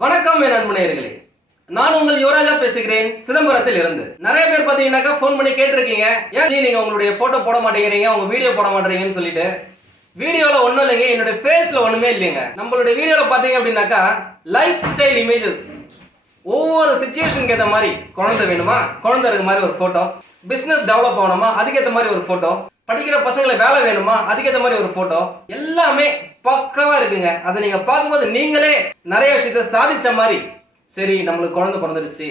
வணக்கம் என் அன்பு நேயர்களே, நான் உங்கள் யுவராஜா பேசுகிறேன் சிதம்பரத்தில் இருந்து. நிறைய பேர் பாத்தீங்கன்னாக்கா ஃபோன் பண்ணி கேட்டிருக்கீங்க, ஏன் நீங்க உங்களுடைய போட்டோ போட மாட்டேங்கிறீங்க, உங்க வீடியோ போட மாட்டேங்கிறீங்கன்னு சொல்லிட்டு. வீடியோல ஒண்ணும் இல்லைங்க, என்னுடைய ஃபேஸ்ல ஒண்ணுமே இல்லைங்க. நம்மளுடைய வீடியோல பாத்தீங்க அப்படின்னாக்கா லைஃப் ஸ்டைல் இமேஜஸ், ஒவ்வொரு சிச்சுவேஷனுக்கு ஏற்ற மாதிரி. குழந்தை வேணுமா, குழந்தை இருக்க மாதிரி ஒரு போட்டோ. பிசினஸ் டெவலப் ஆகணுமா, அதுக்கேற்ற மாதிரி ஒரு போட்டோ. படிக்கிற பசங்களை வேலை வேணுமா, அதுக்கேற்ற மாதிரி ஒரு போட்டோ. எல்லாமே பக்காவா இருக்குங்க. அதை நீங்க பார்க்கும்போது நீங்களே நிறைய விஷயத்த சாதிச்ச மாதிரி, சரி நம்மளுக்கு குழந்தை பிறந்துடுச்சு,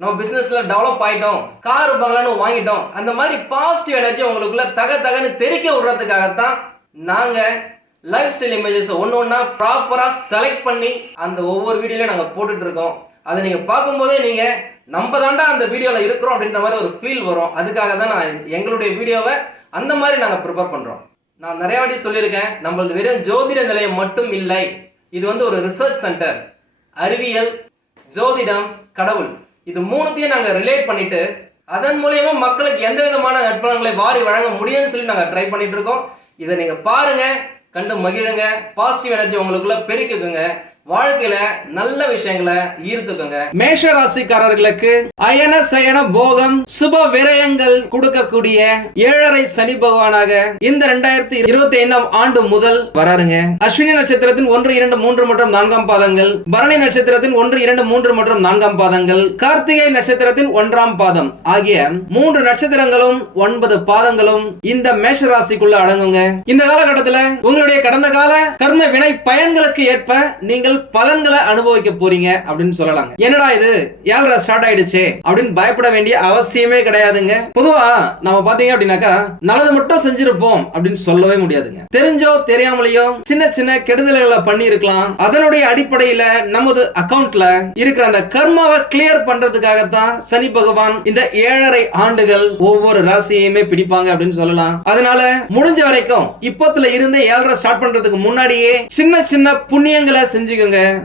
நம்ம பிசினஸ்ல டெவலப் ஆயிட்டோம், கார் பங்களான்னு வாங்கிட்டோம், அந்த மாதிரி பாசிட்டிவ் எனர்ஜி உங்களுக்குள்ள தகன்னு தெரிக்க விடுறதுக்காகத்தான் நாங்க லைஃப் ஸ்டைல் இமேஜஸ் ஒன்று ஒன்றா ப்ராப்பரா செலக்ட் பண்ணி அந்த ஒவ்வொரு வீடியோலையும் நாங்கள் போட்டுட்டு இருக்கோம். அதை நீங்க பார்க்கும்போதே நீங்க நம்ம தாண்டா அந்த வீடியோல இருக்கிறோம் அப்படின்ற மாதிரி ஒரு ஃபீல் வரும். அதுக்காக தான் நான் எங்களுடைய வீடியோவை அந்த மாதிரி நாங்கள் ப்ரிப்பேர் பண்றோம். நான் நிறைய வாட்டி சொல்லியிருக்கேன், நம்மளது வெறும் ஜோதிட நிலையம் மட்டும் இல்லை, இது வந்து ஒரு ரிசர்ச் சென்டர். அறிவியல், ஜோதிடம், கடவுள், இது மூணுத்தையும் நாங்கள் ரிலேட் பண்ணிட்டு அதன் மூலியமா மக்களுக்கு எந்த விதமான நற்பலன்களை வாரி வழங்க முடியும்னு சொல்லி நாங்கள் ட்ரை பண்ணிட்டு இருக்கோம். இதை நீங்க பாருங்க, கண்டு மகிழுங்க, பாசிட்டிவ் எனர்ஜி உங்களுக்குள்ள பெருக்குங்க, வாழ்க்கையில நல்ல விஷயங்களை ஈர்த்துக்குங்க. மேஷ ராசிக்காரர்களுக்கு அயன சயன போகம் சுப விரயங்கள் கொடுக்கக்கூடிய 7.5 சனி பகவானாக இந்த 2025 ஆண்டு முதல் வராருங்க. அஸ்வினி நட்சத்திரத்தின் 1, 2, 3 மற்றும் 4ஆம் பாதங்கள், பரணி நட்சத்திரத்தின் 1, 2, 3 மற்றும் 4ஆம் பாதங்கள், கார்த்திகை நட்சத்திரத்தின் 1ஆம் பாதம் ஆகிய 3 நட்சத்திரங்களும் 9 பாதங்களும் இந்த மேஷ ராசிக்குள்ள அடங்குங்க. இந்த காலகட்டத்தில் உங்களுடைய கடந்த கால கர்ம வினை பயன்களுக்கு ஏற்ப நீங்கள் பலன்களை அனுபவிக்க போறீங்க அப்படின்னு சொல்லலாங்க. என்னடா இது 7.5 ஸ்டார்ட் ஆயிடுச்சு அப்படின்னு பயப்பட வேண்டிய அவசியமே கிடையாதுங்க. பொதுவா நம்ம பாத்தீங்க அப்படின்னாக்கா நல்லது மட்டும் செஞ்சிருப்போம் அப்படின்னு சொல்லவே முடியாதுங்க. தெரிஞ்சோ தெரியாமலையோ சின்ன சின்ன கெடுதல்களை பண்ணி இருக்கலாம். அதனுடைய அடிப்படையில நமது அக்கவுண்ட்ல இருக்கிற அந்த கர்மாவை கிளியர் பண்றதுக்காகத்தான் சனி பகவான் இந்த 7.5 ஆண்டுகள் ஒவ்வொரு ராசியையுமே பிடிப்பாங்க அப்படின்னு சொல்லலாம். அதனால முடிஞ்ச வரைக்கும் இப்பத்துல இருந்து 7.5 ஸ்டார்ட் பண்றதுக்கு முன்னாடியே சின்ன சின்ன புண்ணியங்களை செஞ்சுக்க.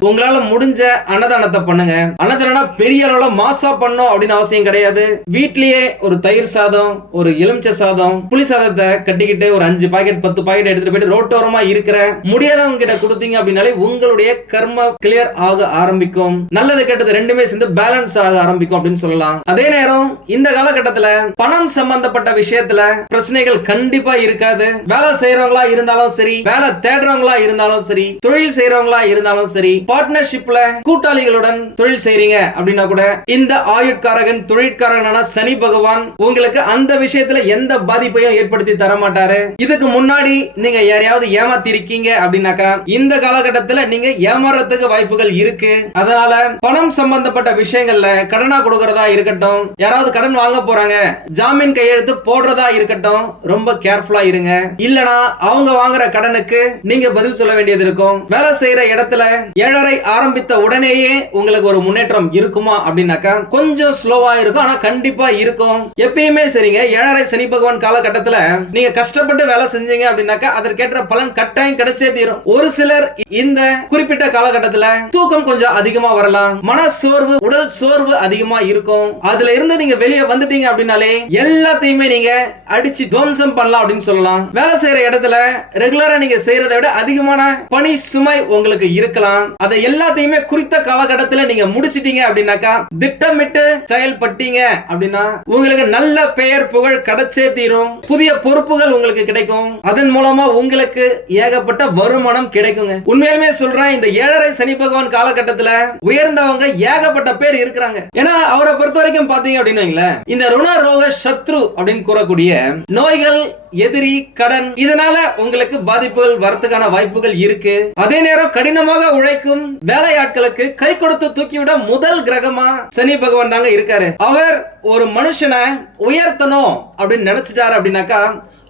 உங்களால முடிஞ்ச அன்னதானத்தை பண்ணுங்க. அன்னதானம் பெரிய அளவுல மாசா பண்ணணும் அப்படின்னு அவசியம் கிடையாது. வீட்லயே ஒரு தயிர் சாதம், ஒரு எலுமிச்சை சாதம், புளி சாதத்தை கட்டிக்கிட்டு ஒரு 5 பாக்கெட் 10 பாக்கெட் எடுத்துட்டு போயிட்டு ரோட்டோரமா இருக்கிற முடியாதவங்க கிட்ட கொடுத்தீங்க அப்படின்னாலே உங்களுடைய கர்மா கிளியர் ஆக ஆரம்பிக்கும். நல்லது கெட்டது ரெண்டுமே சேர்ந்து பேலன்ஸ் ஆக ஆரம்பிக்கும் அப்படின்னு சொல்லலாம். அதே நேரம் இந்த காலகட்டத்துல பணம் சம்பந்தப்பட்ட விஷயத்துல பிரச்சனைகள் கண்டிப்பா இருக்காது. வேலை செய்யறவங்களா இருந்தாலும் சரி, வேலை தேடுறவங்களா இருந்தாலும் சரி, தொழில் செய்யறவங்களா இருந்தாலும் சரி, பார்ட்னர்ஷிப்ல கூட்டாளிகளுடன் தொழில் செய்றீங்க அப்படின்னா கூட இந்த ஆயுட்காரகன் தொழிற்காரகனான சனி பகவான் உங்களுக்கு அந்த விஷயத்துல எந்த பாதிப்பையும் ஏற்படுத்தி தர மாட்டாரு. இதுக்கு முன்னாடி நீங்க யாரையாவது ஏமாத்தி இருக்கீங்க அப்படின்னாக்கா இந்த காலகட்டத்துல நீங்க ஏமாறதுக்கு வாய்ப்புகள் இருக்கு. அதனால பணம் சம்பந்தப்பட்ட விஷயங்கள்ல கடனா கொடுக்கறதா இருக்கட்டும், யாராவது கடன் வாங்க போறாங்க, ஜாமீன் கையெழுத்து போடுறதா இருக்கட்டும், ரொம்ப கேர்ஃபுல்லா இருங்க. இல்லனா அவங்க வாங்குற கடனுக்கு நீங்க பதில் சொல்ல வேண்டியது இருக்கும். வேலை செய்யற இடத்துல 7.5 ஆரம்பித்த உடனேயே உங்களுக்கு ஒரு முன்னேற்றம் இருக்குமா அப்படின்னாக்கா கொஞ்சம் ஸ்லோவா இருக்கும், ஆனா கண்டிப்பா இருக்கும். எப்பயுமே சரிங்க, 7.5 சனி பகவான் காலகட்டத்துல நீங்க கஷ்டப்பட்டு வேலை செஞ்சீங்க அப்படின்னாக்கா அதற்கேற்ற பலன் கட்டாயம் கிடைச்சே தீரும். ஒரு சிலர் இந்த குறிப்பிட்ட காலகட்டத்துல தூக்கம் கொஞ்சம் அதிகமா வரலாம், மன சோர்வு, உடல் சோர்வு அதிகமா இருக்கும். அதுல இருந்து நீங்க வெளியே வந்துட்டீங்க அப்படின்னாலே எல்லாத்தையுமே நீங்க அடிச்சு துவம்சம் பண்ணலாம் அப்படின்னு சொல்லலாம். வேலை செய்யற இடத்துல ரெகுலரா நீங்க செய்யறதை விட அதிகமான பணி சுமை உங்களுக்கு இருக்கலாம். அதை எல்லாத்தையுமே குறித்த காலகட்டத்தில் நீங்க முடிச்சிட்டீங்க அப்படின்னாக்கா, திட்டமிட்டு செயல்பட்டீங்க அப்படின்னா உங்களுக்கு நல்ல பெயர் புகழ் கிடைச்சே தீரும். புதிய பொறுப்புகள் உங்களுக்கு கிடைக்கும். அதன் மூலமா உங்களுக்கு ஏகப்பட்ட வருமானம் கிடைக்குங்க. உண்மையிலுமே சொல்றேன், இந்த 7.5 சனி பகவான் காலகட்டத்தில் உயர்ந்தவங்க ஏகப்பட்ட பேர் இருக்கிறாங்க. ஏன்னா அவரை பொறுத்த வரைக்கும் பாத்தீங்க அப்படின்னா இந்த ருண ரோக சத்ரு அப்படின்னு கூறக்கூடிய நோய்கள், எதிரி, கடன், இதனால உங்களுக்கு பாதிப்புகள் வரதுக்கான வாய்ப்புகள் இருக்கு. அதே நேரம் கடினமாக உழைக்கும் வேலையாட்களுக்கு கை கொடுத்து தூக்கிவிட முதல் கிரகமா சனி பகவான் தாங்க இருக்காரு. அவர் ஒரு மனுஷனை உயர்த்தணும் அப்படின்னு நினைச்சிட்டாரு அப்படின்னாக்கா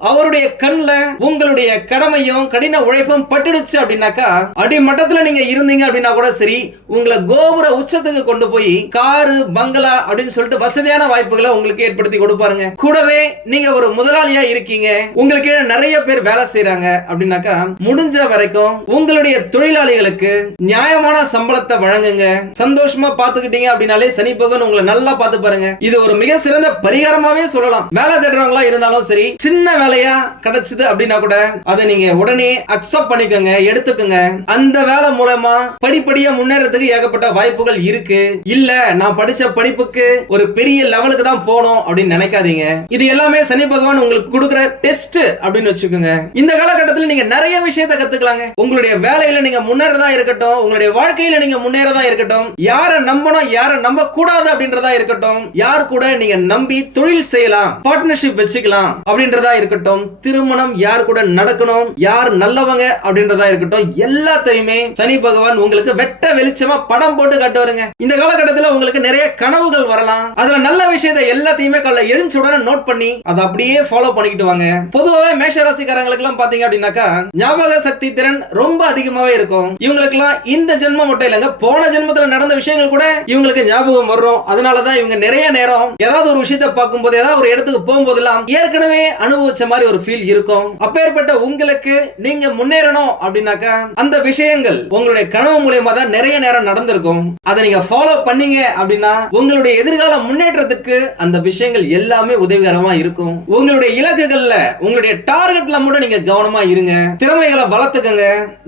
அவருடைய கண்ணுல உங்களுடைய கடமையும் கடின உழைப்பும் பட்டுடுச்சு அப்படின்னாக்கா அடிமட்டத்துல நீங்க இருந்தீங்க அப்படின்னா கூட சரி, உங்களை கோபுர உச்சத்துக்கு கொண்டு போய் காரு பங்களா அப்படின்னு சொல்லிட்டு வசதியான வாய்ப்புகளை உங்களுக்கு ஏற்படுத்தி கொடுப்பாருங்க. கூடவே நீங்க ஒரு முதலாளியா இருக்கீங்க, உங்களுக்கு நிறைய பேர் வேலை செய்யறாங்க அப்படின்னாக்கா முடிஞ்ச வரைக்கும் உங்களுடைய தொழிலாளிகளுக்கு நியாயமான சம்பளத்தை வழங்குங்க. சந்தோஷமா பாத்துக்கிட்டீங்க அப்படின்னாலே சனி பகவான் உங்களை நல்லா பார்த்து பாருங்க. இது ஒரு மிக சிறந்த பரிகாரமாவே சொல்லலாம். வேலை தேடுறவங்களா இருந்தாலும் சரி, சின்ன வேலையா கிடைச்சது அப்படின்னா கூட அதை நீங்க உடனே அக்செப்ட் பண்ணிக்கோங்க, எடுத்துக்கோங்க. அந்த வேலை மூலமா படிப்படியா முன்னேறதுக்கு ஏகப்பட்ட வாய்ப்புகள் இருக்கு. இல்ல நான் படிச்ச படிப்புக்கு ஒரு பெரிய லெவலுக்கு தான் போகணும் அப்படின்னு நினைக்காதீங்க. இது எல்லாமே சனி பகவான் உங்களுக்கு கொடுக்கிற டெஸ்ட் அப்படின்னு வச்சுக்கோங்க. இந்த காலகட்டத்தில் நீங்க நிறைய விஷயத்தை கத்துக்கலாங்க. உங்களுடைய வேலையில நீங்க முன்னேறதா இருக்கட்டும், உங்களுடைய வாழ்க்கையில நீங்க முன்னேறதா இருக்கட்டும், யாரை நம்பணும் யாரை நம்ப கூடாது அப்படின்றதா இருக்கட்டும், யார் கூட நீங்க நம்பி தொழில் செய்யலாம், பார்ட்னர்ஷிப் வச்சுக்கலாம் அப்படின்றதா இருக்கட்டும், திருமணம் யார் கூட நடக்கணும், யார் நல்லவங்க அப்படின்றதா இருக்கட்டும், எல்லாத்தையுமே சனி பகவான் உங்களுக்கு வெட்ட வெளிச்சமா படம் போட்டு காட்டுவாருங்க. இந்த காலகட்டத்தில் உங்களுக்கு நிறைய கனவுகள் வரலாம். அதுல நல்ல விஷயத்தை எல்லாத்தையுமே காலைல எழுந்த உடனே நோட் பண்ணி அதை அப்படியே ஃபாலோ பண்ணிக்கிட்டு வாங்க. பொதுவாக மேஷ ராசிக்காரங்களுக்கு எல்லாம் பாத்தீங்க அப்படின்னாக்கா ஞாபக சக்தி திறன் ரொம்ப அதிகமாவே இருக்கும். இவங்களுக்கு எல்லாம் இந்த ஜென்மம் மட்டும் இல்லங்க, போன ஜென்மத்துல நடந்த விஷயங்கள் கூட இவங்களுக்கு ஞாபகம் வரும். அதனாலதான் இவங்க நிறைய நேரம் ஏதாவது ஒரு விஷயத்தை பார்க்கும்போது, ஏதாவது ஒரு இடத்துக்கு போகும்போதெல்லாம் ஏற்கனவே அனுபவிச்ச மாதிரி ஒரு ஃபீல் இருக்கும். அப்பேற்பட்ட உங்களுக்கு நீங்க முன்னேறணும் அப்படின்னாக்கா அந்த விஷயங்கள் உங்களுடைய கனவு மூலமா தான் நிறைய நேரம் நடந்திருக்கும். அதை நீங்க ஃபாலோ பண்ணீங்க அப்படின்னா உங்களுடைய எதிர்கால முன்னேற்றத்துக்கு அந்த விஷயங்கள் எல்லாமே உதவிகரமா இருக்கும். உங்களுடைய இலக்குகள்ல, உங்களுடைய டார்கெட்ல மட்டும் நீங்க கவனமா இருங்க. திறமைகளை வளர்த்துக்கங்க,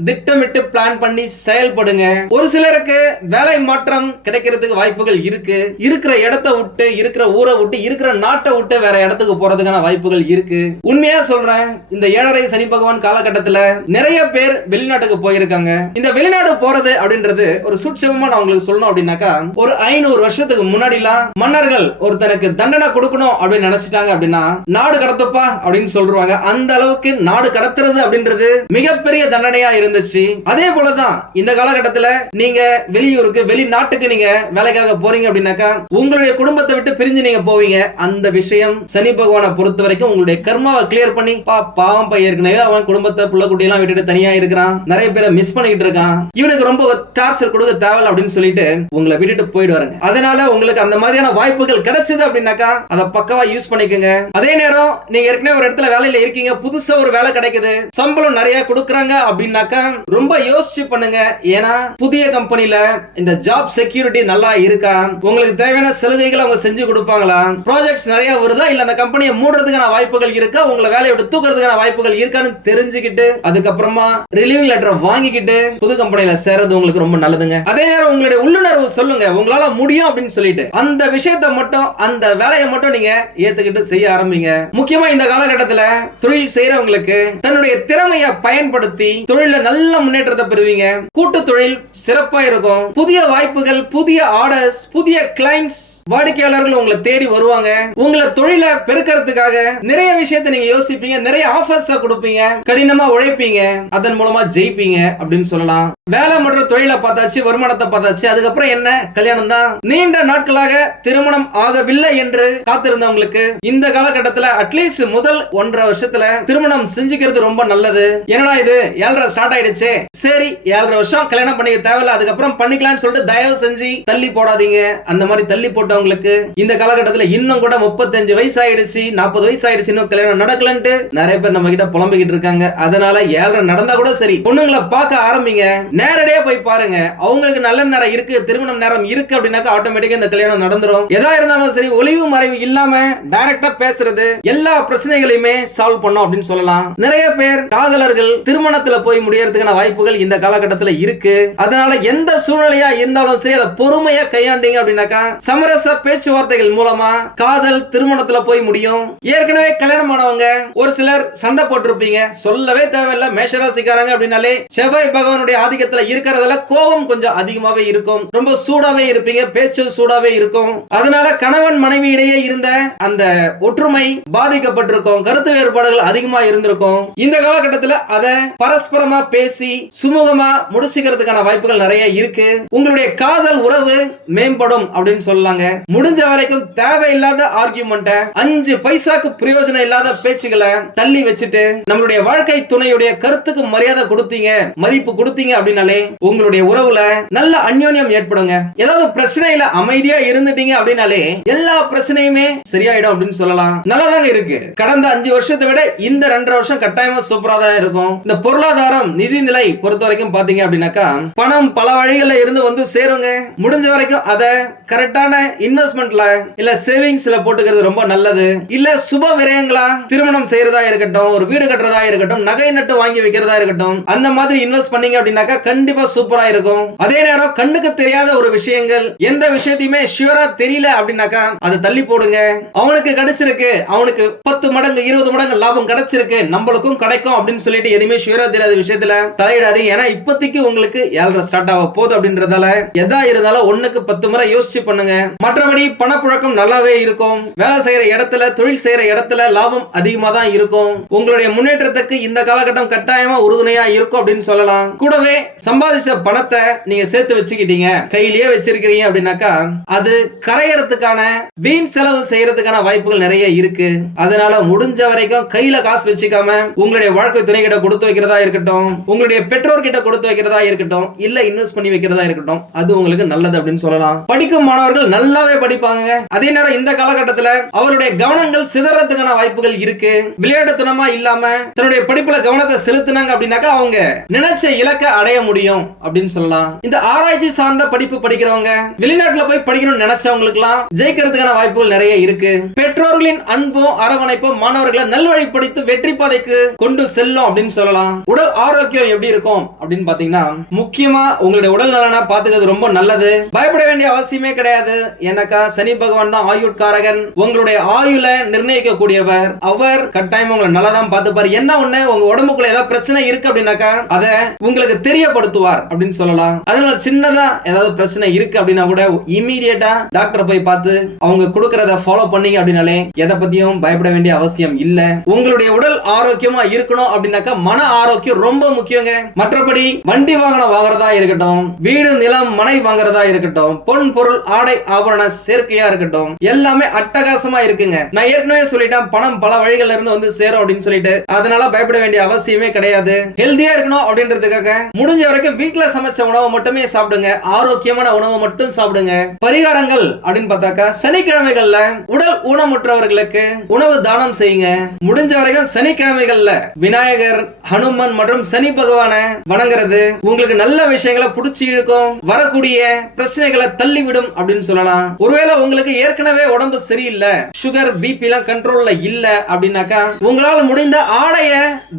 திட்டமிட்டு பிளான் பண்ணி செயல்படுங்க. ஒரு சிலருக்கு வேலை மாற்றம் கிடைக்கிறதுக்கு வாய்ப்புகள் இருக்கு. இருக்கிற இடத்தை விட்டு, இருக்கிற ஊரை விட்டு, இருக்கிற நாட்டை விட்டு வேற இடத்துக்கு போறதுக்கான வாய்ப்புகள் இருக்கு. உண்மையா சொல்றேன், இந்த 7.5 சனி பகவான் காலகட்டத்துல நிறைய பேர் வெளிநாட்டுக்கு போயிருக்காங்க. இந்த வெளிநாடு போறது அப்படின்றது ஒரு சூட்சமமா நான் உங்களுக்கு சொல்லணும் அப்படின்னாக்கா, ஒரு 500 வருஷத்துக்கு முன்னாடிலாம் மன்னர்கள் ஒருத்தனுக்கு தண்டனை கொடுக்கணும் அப்படின்னு நினைச்சிட்டாங்க அப்படின்னா நாடு கடத்தப்பா அப்படின்னு சொல்றாங்க. அந்த அளவுக்கு நாடு கடத்துறது அப்படின்றது மிகப்பெரிய தண்டனையா இருந்துச்சு. அதே போலதான் இந்த காலகட்டத்துல நீங்க வெளியூருக்கு, வெளிநாட்டுக்கு நீங்க வேலைக்காக போறீங்க அப்படின்னாக்கா உங்களுடைய குடும்பத்தை விட்டு பிரிஞ்சு நீங்க போவீங்க. அந்த விஷயம் சனி பகவானை பொறுத்த வரைக்கும் உங்களுடைய கர்மாவை கிளியர் பண்ணி, பாவம் ஏற்கனவே அவன் குடும்பத்தை புள்ள குட்டி எல்லாம் விட்டுட்டு தனியா இருக்கிறான், நிறைய பேரை மிஸ் பண்ணிட்டு இருக்கான், இவனுக்கு ரொம்ப டார்ச்சர் கொடுக்க தேவை அப்படின்னு சொல்லிட்டு உங்களை விட்டுட்டு போயிடுவாருங்க. அதனால உங்களுக்கு அந்த மாதிரியான வாய்ப்புகள் கிடைச்சது அப்படின்னாக்கா அதை பக்கவா யூஸ் பண்ணிக்கோங்க. அதே நேரம் நீங்க ஏற்கனவே ஒரு இடத்துல வேலையில இருக்கீங்க, புதுசா ஒரு வேலை கிடைக்குது, சம்பளம் நிறைய கொடுக்கறாங்க அப்படின்னாக்கா ரொம்ப யோசிச்சு பண்ணுங்க. ஏன்னா புதிய கம்பெனில இந்த ஜாப் செக்யூரிட்டி நல்லா இருக்கா, உங்களுக்கு தேவையான சலுகைகளை அவங்க செஞ்சு கொடுப்பாங்களா, ப்ராஜெக்ட்ஸ் நிறைய வருதா, இல்ல அந்த கம்பெனியை மூடுறதுக்கான வாய்ப்புகள் இருக்கா, உங்களை வேலையை விட்டு தூக்குறதுக்கான வாய்ப்புகள் இருக்கான்னு தெரிஞ்சுக்கிட்டு அதுக்கப்புறமா ரிலீவிங் லெட்டர் வாங்கிக்கிட்டு புது கம்பெனில சேர்றது உங்களுக்கு ரொம்ப நல்லதுங்க. அதே நேரம் உங்களுடைய உள்ளுணர்வு சொல்லுங்க உங்களால முடியும் அப்படின்னு சொல்லிட்டு அந்த விஷயத்தை மட்டும், அந்த வேலையை மட்டும் நீங்க ஏத்துக்கிட்டு செய்ய ஆரம்பிங்க. முக்கியமா இந்த காலகட்டத்துல தொழில் செய்யறவங்களுக்கு தன்னுடைய திறமையை பயன்படுத்தி தொழில நல்ல முன்னேற்றத்தை பெறுவீங்க. கூட்டு தொழில் சிறப்பா இருக்கும். புதிய வாய்ப்புகள், புதிய ஆர்டர்ஸ், புதிய கிளைண்ட்ஸ், வாடிக்கையாளர்கள் உங்களை தேடி வருவாங்க. உங்களை தொழில பெருக்கிறதுக்காக நிறைய விஷயத்தை நீங்க யோசிப்பீங்க, நிறைய ஆஃபர்ஸ் கொடுப்பீங்க, கடினமா உழைப்பீங்க, அதன் மூலமா ஜெயிப்பீங்க அப்படின்னு சொல்லலாம். வேலை மற்றும் தொழிலை பார்த்தாச்சு, வருமானத்தை பார்த்தாச்சு, அதுக்கப்புறம் என்ன, கல்யாணம் தான். நீண்ட நாட்களாக திருமணம் ஆகவில்லை என்று காத்திருந்தவங்களுக்கு இந்த காலகட்டத்தில் அட்லீஸ்ட் முதல் 1.5 வருஷத்துல திருமணம் செஞ்சுக்கிறது ரொம்ப நல்லது. என்னடா இது 7.5 ஸ்டார்ட் ஆயிடுச்சு, சரி 7.5 வருஷம் கல்யாணம் பண்ணிக்க தேவையில்ல, அதுக்கப்புறம் பண்ணிக்கலாம்னு சொல்லிட்டு தயவு செஞ்சு தள்ளி போடாதீங்க. அந்த மாதிரி தள்ளி போட்டவங்களுக்கு இந்த காலகட்டத்தில் இன்னும் கூட 35 வயசு ஆயிடுச்சு, 40 வயசு ஆயிடுச்சு, இன்னும் கல்யாணம் நடக்கலன்ட்டு நிறைய பேர் நம்ம கிட்ட புலம்பிக்கிட்டு இருக்காங்க. அதனால 7.5 நடந்தா கூட சரி, பொண்ணுங்களை பார்க்க ஆரம்பிங்க, நேரடியா போய் பாருங்க. அவங்களுக்கு நல்ல நேரம் இருக்கு, திருமணம் நேரம் இருக்கு அப்படின்னாக்கா ஆட்டோமேட்டிக்கா இந்த கல்யாணம் நடந்துரும். எதா இருந்தாலும் சரி, ஒளிவு மறைவு இல்லாம டைரக்டா பேசுறது எல்லா பிரச்சனைகளையுமே சால்வ் பண்ணும் அப்படின்னு சொல்லலாம். நிறைய பேர் காதலர்கள் திருமணத்துல போய் முடியறதுக்கான வாய்ப்புகள் இந்த காலகட்டத்தில் இருக்கு. அதனால எந்த சூழ்நிலையா இருந்தாலும் சரி, அதை பொறுமையா கையாண்டீங்க அப்படின்னாக்கா சமரச பேச்சுவார்த்தைகள் மூலமா காதல் திருமணத்துல போய் முடியும். ஏற்கனவே கல்யாணம் ஆனவங்க ஒரு சிலர் சண்டை போட்டிருப்பீங்க, சொல்லவே தேவையில்ல. மேஷராசிக்காரங்க அப்படின்னாலே செவ்வாய் பகவானுடைய ஆதிக்கத்துல இருக்கிறதுல கோபம் கொஞ்சம் அதிகமாவே இருக்கும், ரொம்ப சூடாவே இருப்பீங்க, பேச்சு சூடாவே இருக்கும். அதனால கணவன் மனைவி இடையே இருந்த அந்த ஒற்றுமை பாதிக்கப்பட்டிருக்கும், கருத்து வேறுபாடுகள் அதிகமா இருந்திருக்கும். இந்த காலகட்டத்தில் அதை பரஸ்பரமா பேசி சுமூகமா முடிச்சுக்கிறதுக்கான வாய்ப்புகள் நிறைய இருக்கு. உங்களுடைய காதல் உறவு மேம்படும் அப்படின்னு சொல்லலாங்க. முடிஞ்ச வரைக்கும் தேவையில்லாத ஆர்கியூமெண்ட்டை, 5 பைசாக்கு பிரயோஜனம் இல்லாத பேச்சுகளை தள்ளி வச்சுட்டு நம்மளுடைய வாழ்க்கை துணையுடைய கருத்துக்கு மரியாதை கொடுத்தீங்க, மதிப்பு கொடுத்தீங்க அப்படின்னாலே உங்களுடைய உறவுல நல்ல அந்யோன்யம் ஏற்படுங்க. ஏதாவது பிரச்சனையில அமைதியா இருந்துட்டீங்க அப்படின்னாலே எல்லா பிரச்சனையுமே சரியாயிடும் அப்படின்னு சொல்லலாம். நல்லாதாங்க இருக்கு. கடந்த 5 வருஷத்தை விட இந்த 2.5 வருஷம் கட்டாயமா சூப்பரா தான் இருக்கும். இந்த பொருளாதாரம், நிதி நிலை பொறுத்த வரைக்கும் பாத்தீங்க அப்படின்னாக்கா பணம் பல வழிகள்ல இருந்து வந்து சேருங்க. முடிஞ்ச வரைக்கும் அதை கரெக்டான இன்வெஸ்ட்மெண்ட்ல இல்ல சேவிங்ஸ்ல போட்டுக்கிறது ரொம்ப நல்லது. இல்ல சுப விரயங்களா திருமணம் செய்யறதா இருக்கட்டும், ஒரு வீடு கட்டுறதா இருக்கட்டும், நகை நட்டு வாங்கி வைக்கிறதா இருக்கட்டும், அந்த மாதிரி இன்வெஸ்ட் பண்ணீங்க அப்படின்னாக்கா கண்டிப்பா சூப்பரா இருக்கும். அதே நேரம் கண்ணுக்கு தெரியாத ஒரு விஷயங்கள், எந்த விஷயத்தையுமே ஷூரா தெரியல அப்படின்னாக்கா அதை தள்ளி போடுங்க. அவனுக்கு கிடைச்சிருக்கு, அவனுக்கு 10 மடங்கு 20 மடங்கு லாபம் கிடைச்சிருக்கு, நம்மளுக்கும் கிடைக்கும் அப்படின்னு சொல்லிட்டு எதுவுமே ஷூரா தெரியாத விஷயத்துல தலையிடாதீங்க. ஏன்னா இப்போதைக்கு உங்களுக்கு 7.5 ஸ்டார்ட் ஆக போகுது அப்படின்றதால எதா இருந்தாலும் 1க்கு 10 முறை யோசிச்சு பண்ணுங்க. மற்றபடி பணப்புழக்கம் நல்லாவே இருக்கும். வேலை செய்யற இடத்துல, தொழில் செய்யற இடத்துல லாபம் அதிகமா தான் இருக்கும். உங்களுடைய முன்னேற்றத்துக்கு இந்த காலகட்டம் கட்டாயமா உறுதுணையா இருக்கும் அப்படின்னு சொல்லலாம். கூடவே சம்பாதிச்ச பணத்தை நீங்க சேர்த்து வச்சுக்கிட்டீங்க, கையிலேயே வச்சிருக்கீங்க அப்படின்னாக்கா அது கரையறதுக்கான, வீண் செலவு செய்யறதுக்கான வாய்ப்புகள் நிறைய இருக்கு. அதனால முடிஞ்ச வரைக்கும் கையில காசு வச்சுக்காம உங்களுடைய வாழ்க்கை துணை கிட்ட கொடுத்து வைக்கிறதா இருக்கட்டும், உங்களுடைய பெற்றோர் கிட்ட கொடுத்து வைக்கிறதா இருக்கட்டும், இல்ல இன்வெஸ்ட் பண்ணி வைக்கிறதா இருக்கட்டும், அது உங்களுக்கு நல்லது அப்படின்னு சொல்லலாம். படிக்கும் மாணவர்கள் நல்லாவே படிப்பாங்க. அதே நேரம் இந்த காலகட்டத்தில் அவருடைய கவனங்கள் சிதறதுக்கான வாய்ப்புகள் இருக்கு. விளையாட்டுத்தனமா இல்லாம தன்னுடைய படிப்புல கவனத்தை செலுத்தினாங்க அப்படின்னாக்கா அவங்க நினைச்ச இலக்கை அடைய முடியும் அப்படின்னு சொல்லலாம். இந்த ஆராய்ச்சி சார்ந்த படிப்பு படிக்கிறவங்க, வெளிநாட்டுல போய் படிக்கணும்னு நினைச்சவங்களுக்குலாம் ஜெயிக்கிறதுக்கான வாய்ப்புகள் நிறைய இருக்கு. பெற்றோர்களின் அன்பும் அரவணைப்பும் மாணவர்களை நல்வழிப்படுத்தி வெற்றி பாதைக்கு கொண்டு செல்லும் அப்படின்னு சொல்லலாம். உடல் ஆரோக்கியம் எப்படி இருக்கும் அப்படின்னு பாத்தீங்கன்னா, முக்கியமா உங்களுடைய உடல் நலனை பாத்துக்கிறது ரொம்ப நல்லது. பயப்பட வேண்டிய அவசியமே கிடையாது. எனக்கா சனி பகவான் தான் ஆயுட்காரகன், உங்களுடைய ஆயுள நிர்ணயிக்க கூடியவர். அவர் கட்டாயமா உங்களை நல்லா தான் பார்த்துப்பார். என்ன ஒண்ணு, உங்க உடம்புக்குள்ள ஏதாவது பிரச்சனை இருக்கு அப்படின்னாக்கா அதை உங்களுக்கு தெரியப்படுத்துவார் அப்படின்னு சொல்லலாம். அதனால சின்னதா ஏதாவது பிரச்சனை இருக்கு அப்படின்னா கூட இமீடியட்டா டாக்டரை போய் பார்த்து அவங்க கொடுக்கறத ஃபாலோ பண்ணீங்க அப்படின்னாலே எதை பத்தியும் பயப்பட வேண்டிய அவசியம் இல்ல. உங்களுடைய உடல் ஆரோக்கியமா இருக்கணும் அப்படின்னாக்கா மன ஆரோக்கியம் ரொம்ப முக்கியங்க. மற்றபடி வண்டி வாகனம் வாங்குறதா இருக்கட்டும், வீடு நிலம் மனை வாங்குறதா இருக்கட்டும், பொன் பொருள் ஆடை ஆபரண சேர்க்கையா இருக்கட்டும், எல்லாமே அட்டகாசமா இருக்குங்க. நான் ஏற்கனவே சொல்லிட்டேன், பணம் பல வழிகள்ல இருந்து வந்து சேரும் அப்படின்னு சொல்லிட்டு. அதனால பயப்பட வேண்டிய அவசியமே கிடையாது. ஹெல்தியா இருக்கணும் அப்படின்றதுக்காக முடிஞ்ச வரைக்கும் வீட்டுல சமைச்ச உணவை மட்டுமே சாப்பிடுங்க. ஆரோக்கியமான உணவை மட்டும் சாப்பிடுங்க. பரிகாரங்கள் அப்படின்னு பார்த்தாக்கா, சனிக்கிழமைகள்ல உடல் ஊனமுற்றவர்களுக்கு உணவு தானம் செய்யுங்க. முடிஞ்ச வரைக்கும் சனிக்கிழமைகள்ல விநாயகர், ஹனுமன் மற்றும் சனி பகவான வணங்குறது உங்களுக்கு நல்ல விஷயங்களை புடிச்சு இழுக்கும், வரக்கூடிய பிரச்சனைகளை தள்ளிவிடும் அப்படின்னு சொல்லலாம். ஒருவேளை உங்களுக்கு ஏற்கனவே உடம்பு சரியில்லை, சுகர் பிபி எல்லாம் கண்ட்ரோல்ல இல்ல அப்படின்னாக்கா உங்களால் முடிந்த ஆடைய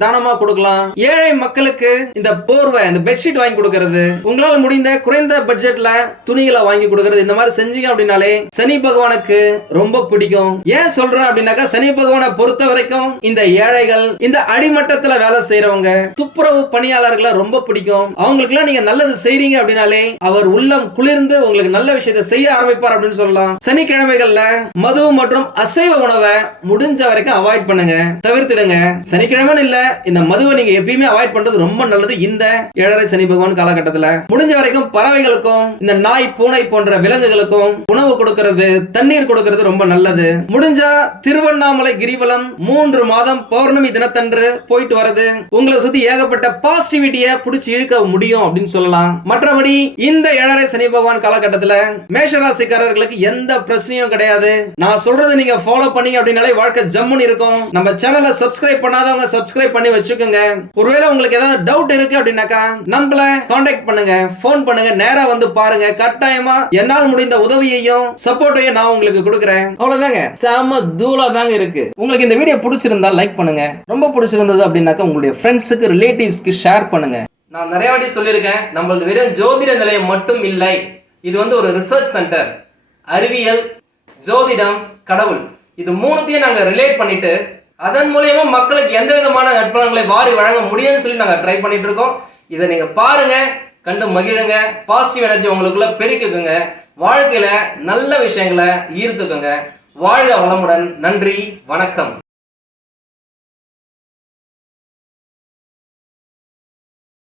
தானமா கொடுக்கலாம். ஏழை மக்களுக்கு இந்த போர்வை, இந்த பெட்ஷீட் வாங்கி கொடுக்கிறது, உங்களால் முடிந்த குறைந்த பட்ஜெட்ல துணிகளை வாங்கி கொடுக்கிறது, இந்த மாதிரி செஞ்சீங்க அப்படின்னாலே சனி பகவானுக்கு ரொம்ப பிடிக்கும். ஏன் சொல்றேன் அப்படின்னாக்கா, சனி பகவானை பொறுத்த வரைக்கும் இந்த ஏழைகள், இந்த அடிமட்டத்துல வேலை செய்யறவங்க, துப்புரவு பணியாளர்களை ரொம்ப பிடிக்கும். அவங்களுக்கு எல்லாம் நீங்க நல்லது செய்றீங்க அப்படின்னாலே அவர் உள்ளம் குளிர்ந்து உங்களுக்கு நல்ல விஷயத்தை செய்ய ஆரம்பிப்பார் அப்படின்னு சொல்லலாம். சனிக்கிழமைகள்ல மது மற்றும் அசைவ உணவை முடிஞ்ச வரைக்கும் அவாய்ட் பண்ணுங்க, தவிர்த்திடுங்க. சனிக்கிழமை இல்ல, இந்த மதுவை நீங்க எப்பயுமே அவாய்ட் பண்றது ரொம்ப நல்லது. இந்த 7.5 சனி பகவான் காலகட்டத்தில் முடிஞ்ச வரைக்கும் பறவைகளுக்கும், இந்த நாய் பூனை போன்ற விலங்குகளுக்கும் உணவு கொடுக்கிறது, தண்ணீர் கொடுக்கிறது ரொம்ப நல்லது. முடிஞ்சா திருவண்ணாமலை கிரிவலம் 3 மாதம் பௌர்ணமி தினத்தன்று போயிட்டு வரது உங்களை சுத்தி ஏகப்பட்ட பாசிட்டிவிட்டியை புடிச்சு இழுக்க முடியும் அப்படின்னு சொல்லலாம். மற்றபடி இந்த 7.5 சனி பகவான் காலகட்டத்தில் மேஷராசிக்காரர்களுக்கு எந்த பிரச்சனையும் கிடையாது. நான் சொல்றது நீங்க ஃபாலோ பண்ணீங்க அப்படின்னாலே வாழ்க்கை ஜம்முன்னு இருக்கும். நம்ம சேனலை சப்ஸ்கிரைப் பண்ணாதவங்க சப்ஸ்கிரைப் பண்ணி வச்சுக்கோங்க. ஒருவேளை உங்களுக்கு ஏதாவது டவுட் இருக்கு அப்படின்னாக்கா நம்மள கான்டாக்ட் பண்ணுங்க, போன் பண்ணுங்க, நேரா வந்து பாருங்க. கட்டாயமா என்னால் முடிந்த உதவியையும் சப்போர்ட்டையும் நான் உங்களுக்கு கொடுக்குறேன். அவ்வளவுதாங்க, செம தூளா தாங்க இருக்கு. உங்களுக்கு இந்த வீடியோ பிடிச்சிருந்தா லைக் பண்ணுங்க, ரொம்ப பிடிச்சிருந்தது அப்படின்னாக்கா உங்களுடைய ஃப்ரெண்ட்ஸுக்கு, ரிலேட்டிவ்ஸ்க்கு ஷேர் பண்ணுங்க. நான் நிறைய வாட்டி சொல்லியிருக்கேன், நம்மளது வெறும் ஜோதிட நிலையம் மட்டும் இல்லை, இது வந்து ஒரு ரிசர்ச் சென்டர். அறிவியல், ஜோதிடம், கடவுள், இது மூணுத்தையும் நாங்கள் ரிலேட் பண்ணிட்டு அதன் மூலியமா மக்களுக்கு எந்த விதமான நற்பலன்களை வாரி வழங்க முடியும்னு சொல்லி நாங்கள் ட்ரை பண்ணிட்டு இருக்கோம். இதை நீங்க பாருங்க, கண்டு மகிழுங்க, பாசிட்டிவ் எனர்ஜி உங்களுக்குள்ள பெருக்குங்க, வாழ்க்கையில நல்ல விஷயங்களை ஈர்த்துக்குங்க. வாழ்க வளமுடன். நன்றி, வணக்கம்.